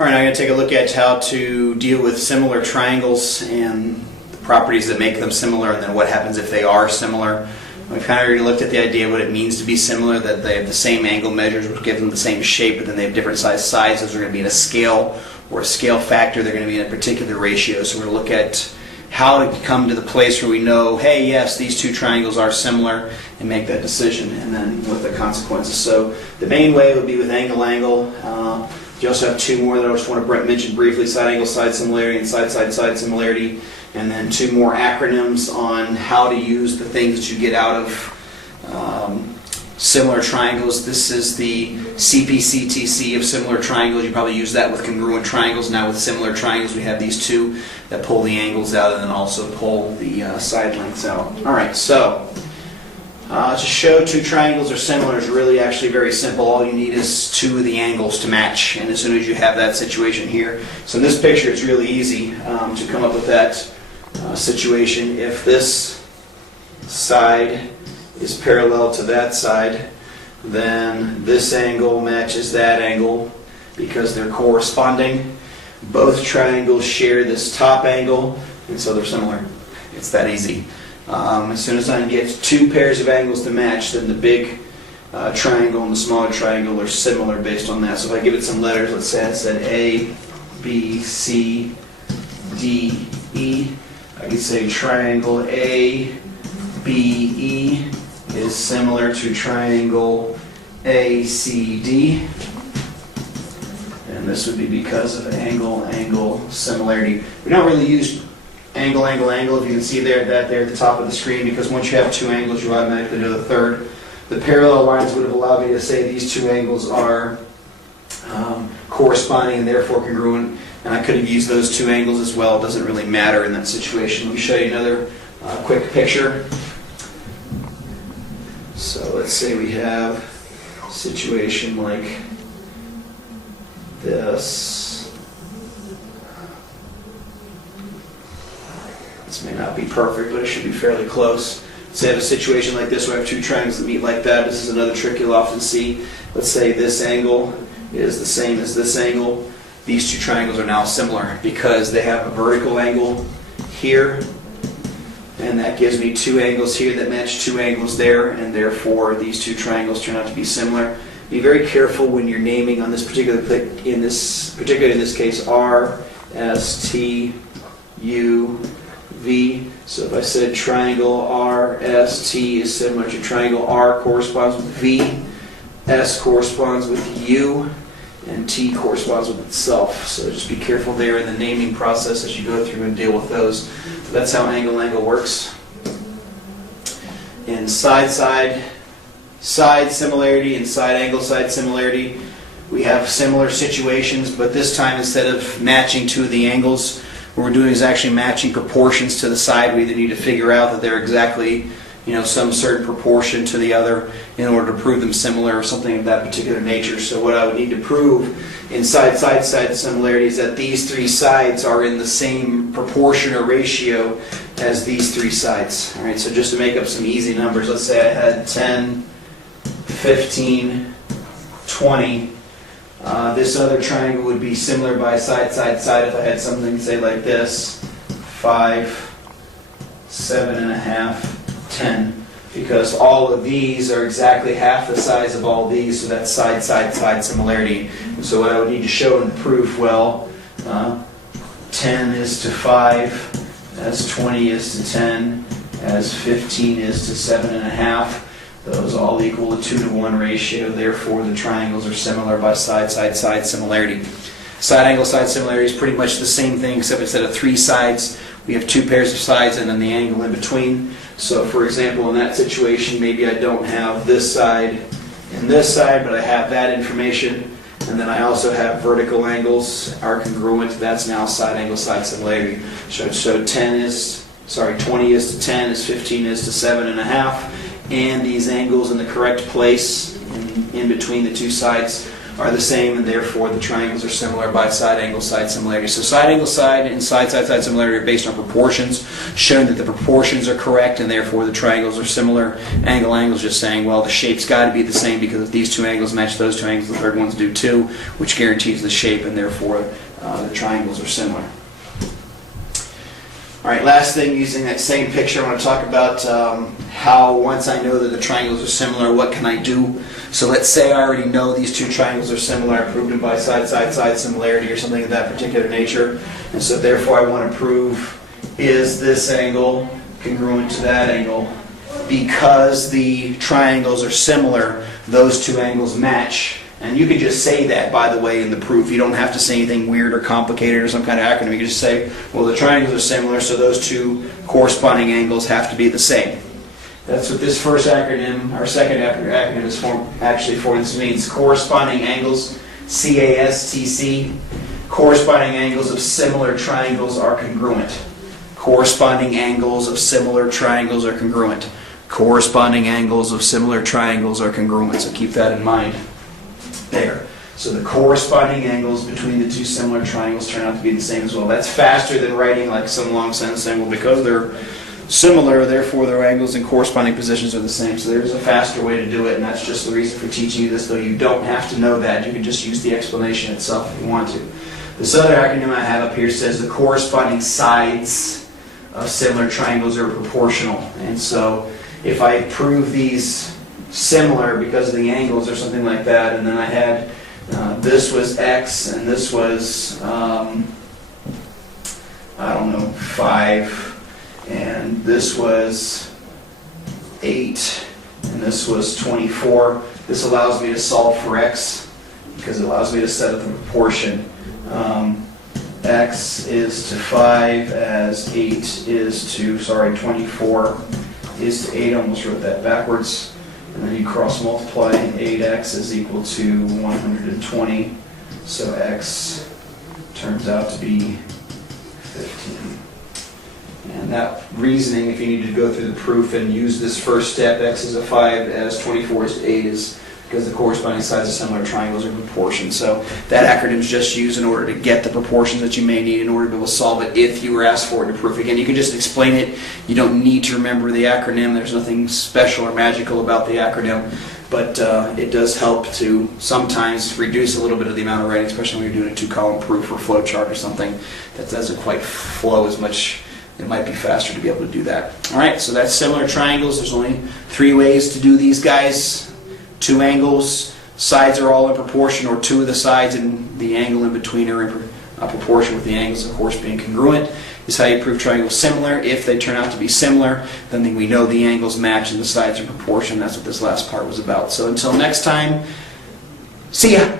All right, now I'm going to take a look at how to deal with similar triangles and the properties that make them similar, and then what happens if they are similar. We've kind of already looked at the idea of what it means to be similar, that they have the same angle measures, which give them the same shape, but then they have different size sides. Those are going to be in a scale or a scale factor. They're going to be in a particular ratio. So we're going to look at how to come to the place where we know, hey, yes, these two triangles are similar, and make that decision, and then what the consequences. So the main way would be with angle-angle. You also have two more that I just want to mention briefly: side-angle, side similarity, and side-side-side similarity. And then two more acronyms on how to use the things that you get out of similar triangles. This is the Cpctc of similar triangles. You probably use that with congruent triangles. Now with similar triangles, we have these two that pull the angles out and then also pull the side lengths out. All right, so to show two triangles are similar is really actually very simple. All you need is two of the angles to match, and as soon as you have that situation here, so in this picture it's really easy to come up with that situation. If this side is parallel to that side, then this angle matches that angle because they're corresponding. Both triangles share this top angle, and so they're similar. It's that easy. As soon as I get two pairs of angles to match, then the big triangle and the smaller triangle are similar based on that. So if I give it some letters, let's say I said A, B, C, D, E. I could say triangle A, B, E is similar to triangle A, C, D. And this would be because of angle-angle similarity. We don't really use angle-angle-angle, if you can see there, that there at the top of the screen, because once you have two angles, you automatically do the third. The parallel lines would have allowed me to say these two angles are corresponding and therefore congruent, and I could have used those two angles as well. It doesn't really matter in that situation. Let me show you another quick picture. So let's say we have a situation like this. This may not be perfect, but it should be fairly close. Say I have a situation like this where I have two triangles that meet like that. This is another trick you'll often see. Let's say this angle is the same as this angle. These two triangles are now similar because they have a vertical angle here, and that gives me two angles here that match two angles there, and therefore these two triangles turn out to be similar. Be very careful when you're naming on this particular in this case R, S, T, U, V. So if I said triangle R, S, T is similar to triangle R corresponds with V, S corresponds with U, and T corresponds with itself. So just be careful there in the naming process as you go through and deal with those. So that's how angle-angle works. In side similarity and side similarity, we have similar situations, but this time instead of matching two of the angles, what we're doing is actually matching proportions to the side. We either need to figure out that they're exactly, some certain proportion to the other in order to prove them similar or something of that particular nature. So what I would need to prove in side similarity is that these three sides are in the same proportion or ratio as these three sides. All right, so just to make up some easy numbers, let's say I had 10, 15, 20. This other triangle would be similar by side if I had something, say, like this: 5, 7.5, 10. Because all of these are exactly half the size of all these, so that's side similarity. And so what I would need to show in the proof, 10 is to 5, as 20 is to 10, as 15 is to 7.5. Those all equal a 2-to-1 ratio. Therefore, the triangles are similar by side similarity. Side similarity is pretty much the same thing, except instead of three sides, we have two pairs of sides and then the angle in between. So, for example, in that situation, maybe I don't have this side and this side, but I have that information, and then I also have vertical angles are congruent. That's now side similarity. So 20 is to 10, as 15 is to 7.5. And these angles in the correct place in between the two sides are the same, and therefore the triangles are similar by side angle side similarity. So side angle side and side similarity are based on proportions, showing that the proportions are correct, and therefore the triangles are similar. Angle is just saying, well, the shape's got to be the same because if these two angles match those two angles, the third ones do too, which guarantees the shape, and therefore the triangles are similar. All right, last thing, using that same picture, I want to talk about how once I know that the triangles are similar, what can I do? So let's say I already know these two triangles are similar. I proved them by side similarity or something of that particular nature. And so therefore I want to prove, is this angle congruent to that angle? Because the triangles are similar, those two angles match. And you can just say that, by the way, in the proof. You don't have to say anything weird or complicated or some kind of acronym. You can just say, well, the triangles are similar, so those two corresponding angles have to be the same. That's what this first acronym, our second acronym is actually for. This means corresponding angles, Cpctc. Corresponding angles of similar triangles are congruent. Corresponding angles of similar triangles are congruent. Corresponding angles of similar triangles are congruent. So keep that in mind there. So the corresponding angles between the two similar triangles turn out to be the same as well. That's faster than writing like some long sentence saying, well, because they're similar, therefore their angles and corresponding positions are the same. So there's a faster way to do it, and that's just the reason for teaching you this, though you don't have to know that. You can just use the explanation itself if you want to. This other acronym I have up here says the corresponding sides of similar triangles are proportional. And so if I prove these similar because of the angles or something like that, and then I had this was x and this was I don't know, 5, and this was 8, and this was 24. This allows me to solve for x because it allows me to set up the proportion. X is to 5 as 8 is to, 24 is to 8. I almost wrote that backwards. And then you cross multiply, 8x is equal to 120. So x turns out to be 15. And that reasoning, if you need to go through the proof and use this first step, x is a 5 as 24 is to 8, is because the corresponding sides of similar triangles are proportions. So that acronym is just used in order to get the proportions that you may need in order to be able to solve it if you were asked for it in a proof. Again, you can just explain it. You don't need to remember the acronym. There's nothing special or magical about the acronym, but it does help to sometimes reduce a little bit of the amount of writing, especially when you're doing a 2-column proof or flow chart or something that doesn't quite flow as much. It might be faster to be able to do that. All right, so that's similar triangles. There's only 3 ways to do these guys. 2 angles, sides are all in proportion, or 2 of the sides and the angle in between are in proportion with the angles, of course, being congruent. Is how you prove triangles similar. If they turn out to be similar, then we know the angles match and the sides are in proportion. That's what this last part was about. So until next time, see ya!